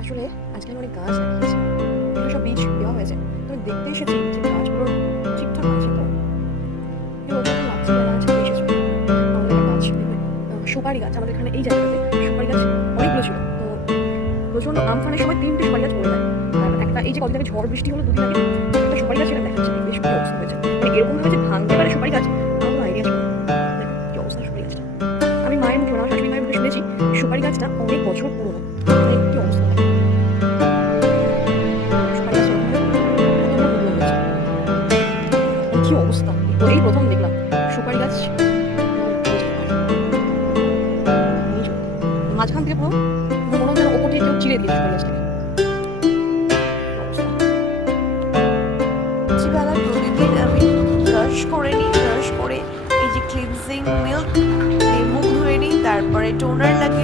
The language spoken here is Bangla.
আসলে আজকে আমি অনেক গাছ লাগিয়েছি, এগুলো সব বীজ দেওয়া হয়েছে। তো আমি দেখতে এসেছি যে গাছগুলোর ঠিকঠাক আছে তো। রোজ যখন লাগছে বেলা আছে এসেছো আমাদের একটা গাছ দেখবে, সুপারি গাছ আমাদের এখানে এই জায়গাটাতে সুপারি গাছ অনেকগুলো ছিল। তো প্রচণ্ড আমফানের সময় 3টে সুপারি গাছ পড়ে যায়। আর একটা এই যে কদিন আগে ঝড় বৃষ্টি হলো 2 দিন আগে, একটা সুপারি গাছ সেটা দেখাচ্ছে বেশ কি অবস্থা হয়েছে। মানে এরকম ভাবে যে ভাঙতে পারে সুপারি গাছ আমার কোনো আইডিয়া ছিল না। দেখো কি অবস্থা সুপারি গাছটা। আমি মায়ের মুখে আমার শাশুড়ি মায়ের মুখে শুনেছি সুপারি গাছটা অনেক বছর পুরনো। মানে কি অবস্থা থাকে সুপারি গাছ এরকম ভাবে এতটা পুরনো হয়েছে। মানে কি অবস্থা, এই প্রথম দেখলাম সুপারি গাছ মাঝখান থেকে পুরো মনে হচ্ছে ওপর থেকে কেউ চিড়ে দিয়েছে সুপারি গাছটাকে। রাত্রিবেলা প্রতিদিন আমি ব্রাশ করে নিই, ব্রাশ করে এই যে ক্লিনজিং মিল্ক দিয়ে মুখ ধুয়ে নিই, তারপরে টোনার লাগিয়ে